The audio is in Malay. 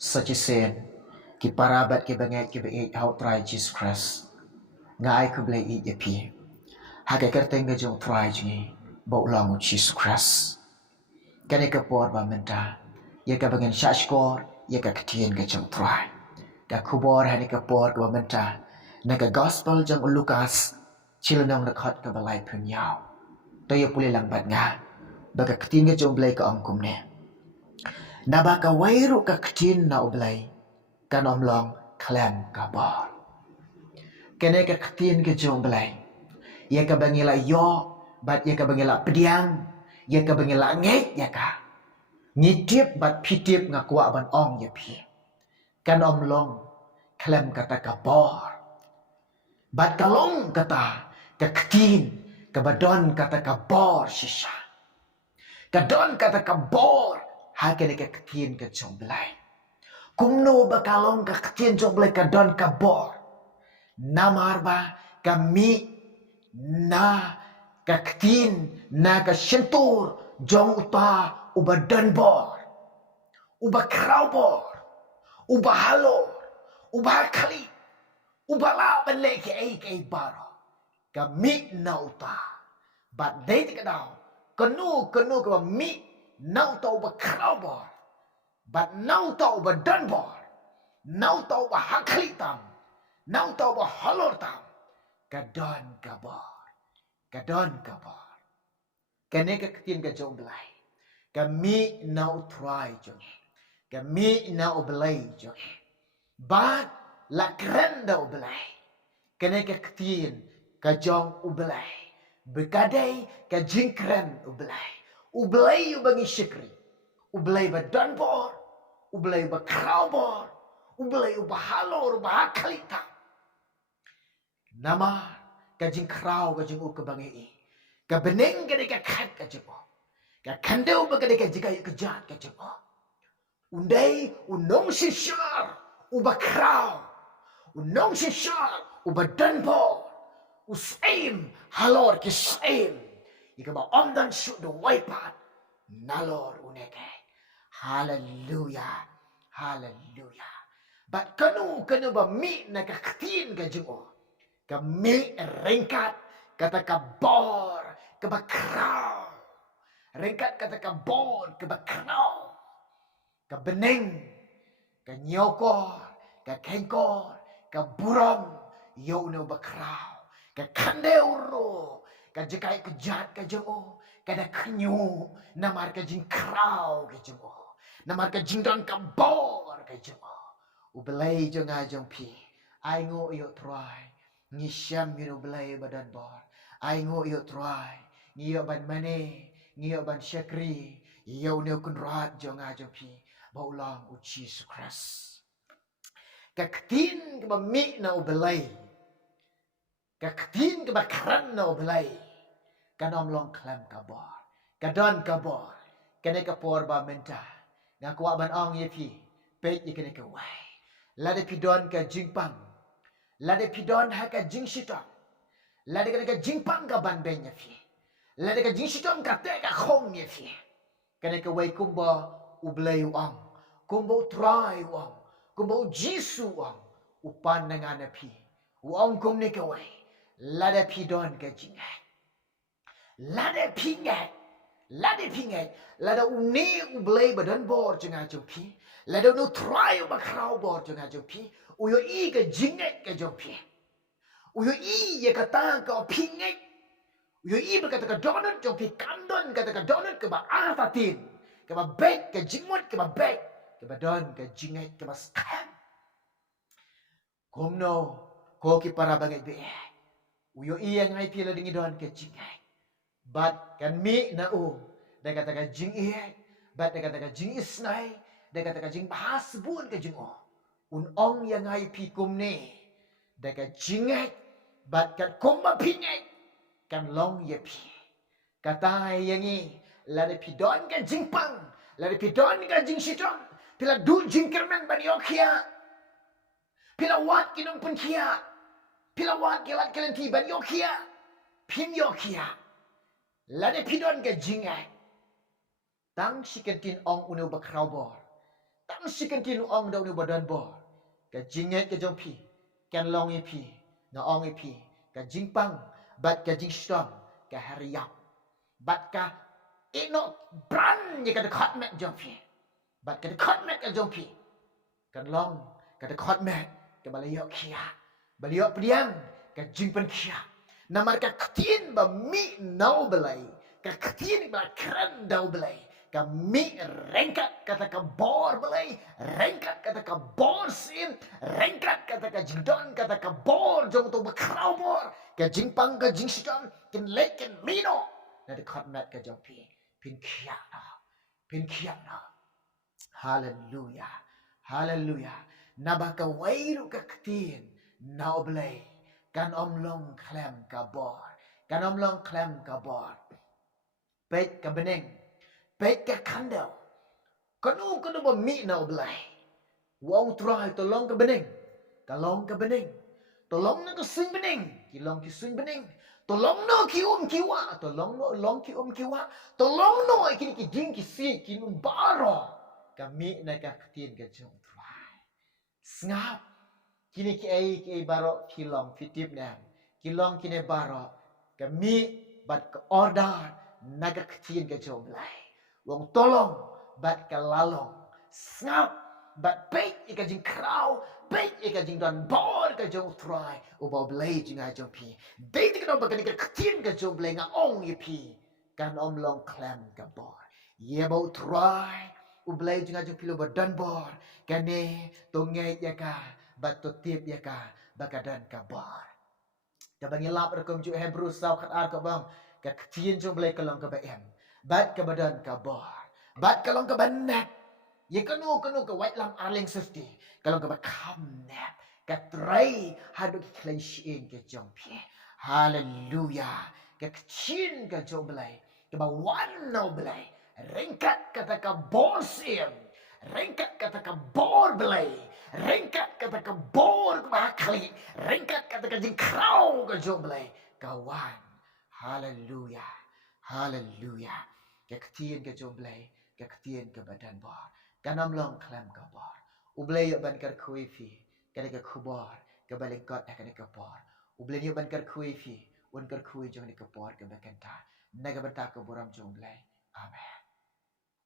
such a sin ki parabat ki bangai how try Jesus Christ ngai ku blai I pi ha ka kerteng ga jong try jingi bo long Jesus Christ kane ka por ba menta ye ka bangen shashkor ye ka ktien ga jong try ka kubor ha ka por ga menta na ka gospel jong Lukas chilanong na khat ka balai phun yaw to ye puli lang bat nga ba ka ktien ga jong blai ka ongkum ne na ba ka wairu ka ktien na oblai kan omlong klem ka bor kene ka ktien ka jong blai ye ka bangila yo bat ye ka bangila pediang ye ka bangila ngai ya ka ngitip bat pitip ngakwa ban ong ye pi kan omlong klem kata ka bor bat kalong kata ka ktien ka badon kata ka bor shisha ka don kata ka bor ha kene ka ktien ka jong blai kumno bakalong ka ktien jong blai ka don ka bor namar ba kami na kaktin na kasyentur jong uta uba danbor uba kraubor uba halor uba kali uba la baleke ai baro kami na uta bat dei tikadaw kanu ka mi na uta uba kraubor bat na uta uba danbor na uta uba haklitam na uta uba halor tam kadon kabor kene ka ktien ka jong blai kami na utrai jong kami na oblai jong bat la krenda oblai kene ka ktien ka jong oblai bekadai ka jingkren oblai ubangi shikri oblai ba danbor oblai ba kraubor oblai ba halor ba kalita nama kajing krau kajing ka bangi ka beneng ka ka khat ka jebo ka kandeu ba ka jikai ka jat ka jebo undai unong shishar uba krau unong shishar uba danbo usaim halor ki saim ika ba ondan shoot the wipat nalor uneke hallelujah but kanu ba mi na ka ktin ka jebo kami ringkat kata kabor kebakrau ringkat kata kabor kebakrau kebening kenyokor kekengkor keburong yono bakrau kekandeuro kejekai kejat kejemo kada kenyu namar kejingkrau kejemo namar kejingdon kabor kejemo ubelai jonga jongpi aingo yo try ngisham miro belai badan bor aingo yo try ngiyo ban mane ngiyo ban syakri yo ne kun rat jonga jopi baulang u Jesus Christ kaktin ke mi na belai kaktin ke bakran na belai kanom long klam kabor kadon kabor kene kapor ba menta ngakwa ban ong yepi pet ikene ke wai lade pidon ka jingpang lade pidon haka jing shitong lade ka jingpang ka ban ben ya fi lade ka jing shitong ka te ka khong ya fi kana ka wai kumba ublay uang kumba try uang kumba jisu uang upan nangana pi uang kum ne ka wai lade pidon ka jingai lade pingai lade uni ublay badan bor jenga jopi lade no try ba krau bor jenga jopi uyo I ka jingai ka jopi uyo I ye kata ka pingai uyo I berkata ka donut jopi kandon kata ka donut ke ba atatin ke ba bek ke jingmut ke ba bek ke ba don ke jingai ke ba scam komno ko ki para bagai be uyo I yang ai pila dingi don ke jingai bat kan mi na da kata ka jing I bat da kata ka jing isnai da kata ka jing bahas bun ke jing ong yang ai pi kum ne da ka jingai bat kan kumba pingai kan long ye pi kata yang I la de pi don ka jingpang la de pi don ka jing shitong pila du jingkermen ban yokia pila wat kinong pun kia pila wat gelat kelenti ban yokia pin yokia la de pi don ka jingai tang shikentin ong uno bakrau bor Tang sikan kin ong daw ni badan bor. Ka jinget ka jong pi. Kan long ye pi. Na ong ye pi. Ka jingpang. Bat ka jingstom. Ka hariap. Bat ka ino bran ye ka dekat mek jong pi. Bat ka dekat mek ka jong pi. Kan long ka dekat mek. Ka balayok kia. Balayok pediam. Ka jingpan kia. Namar ka ketin ba mi nau belai. Ka ketin ba keren dau belai. Kami rengkat kata ka bor belai, rengkat kata ka bor sim, rengkat kata ka jingdon kata ka bor jong tu bakrau bor, ka jingpang ka jingsidon kin leken mino. Na dekat mat ka jong pin kiak na. Hallelujah, hallelujah. Nabaka wairu ka ketin na belai, kan omlong klem ka bor, kan omlong klem ka bor. Pet ka beneng. Pet ka kandau. Kanu ba mi na oblay. Wong try tolong ka bening. Kalong ka bening. Tolong na ka sing bening. Kilong ki sing bening. Tolong no ki kiwa. Tolong no long ki kiwa. Tolong no kini ki jing ki si ki baro. Kami na ka ketin ka jong try. Ngap. Kini ki ai baro kilong fitip na. Kilong kini baro. Kami bat ka order naga ketin ka jong blay. Wong tolong bat ka lalong. Ngap bat pek ika jing krau. Pek ika jing dan bor ka jong try. Ubau blay jing ai jong pi. Dati ka nong bagan ika ketin ka jong blay nga ong ye pi. Kan om long klem ka bor. Ye bau try. Ublay jing ai jong pilo badan bor. Kane tongay ya ka. Bat to tip ya ka. Bakadan ka bor. Kabang ilap rekom ju Hebrew saw kat ar ka bang. Ka ketin jong blay kalong ka ba em. Bat ka badan ka bor. Bat kalong ka banak. Ye kanu ka white lam arling safety. Kalong ka ba kam nap. Ka try hadu ki klaisin ka jong pie. Hallelujah. Ka kecin ka jong belai. Ka ba wan no belai. Ringkat kata ka bor sim. Ringkat kata ka bor belai. Ringkat kata ka bor bakli. Ringkat kata ka jing krau ka jong belai. Kawan. Hallelujah. Hallelujah. Ka ketien ka joblay, ka ketien ka badan bor. Kanam long klam ka bor. Ublay yo ban kar kuifi, ka ka kubor, ka balingkot ka ka bor. Ublay yo ban kar kuifi, un kar kui jong ka bor ka bakanta. Naga banta ka boram joblay. Amen.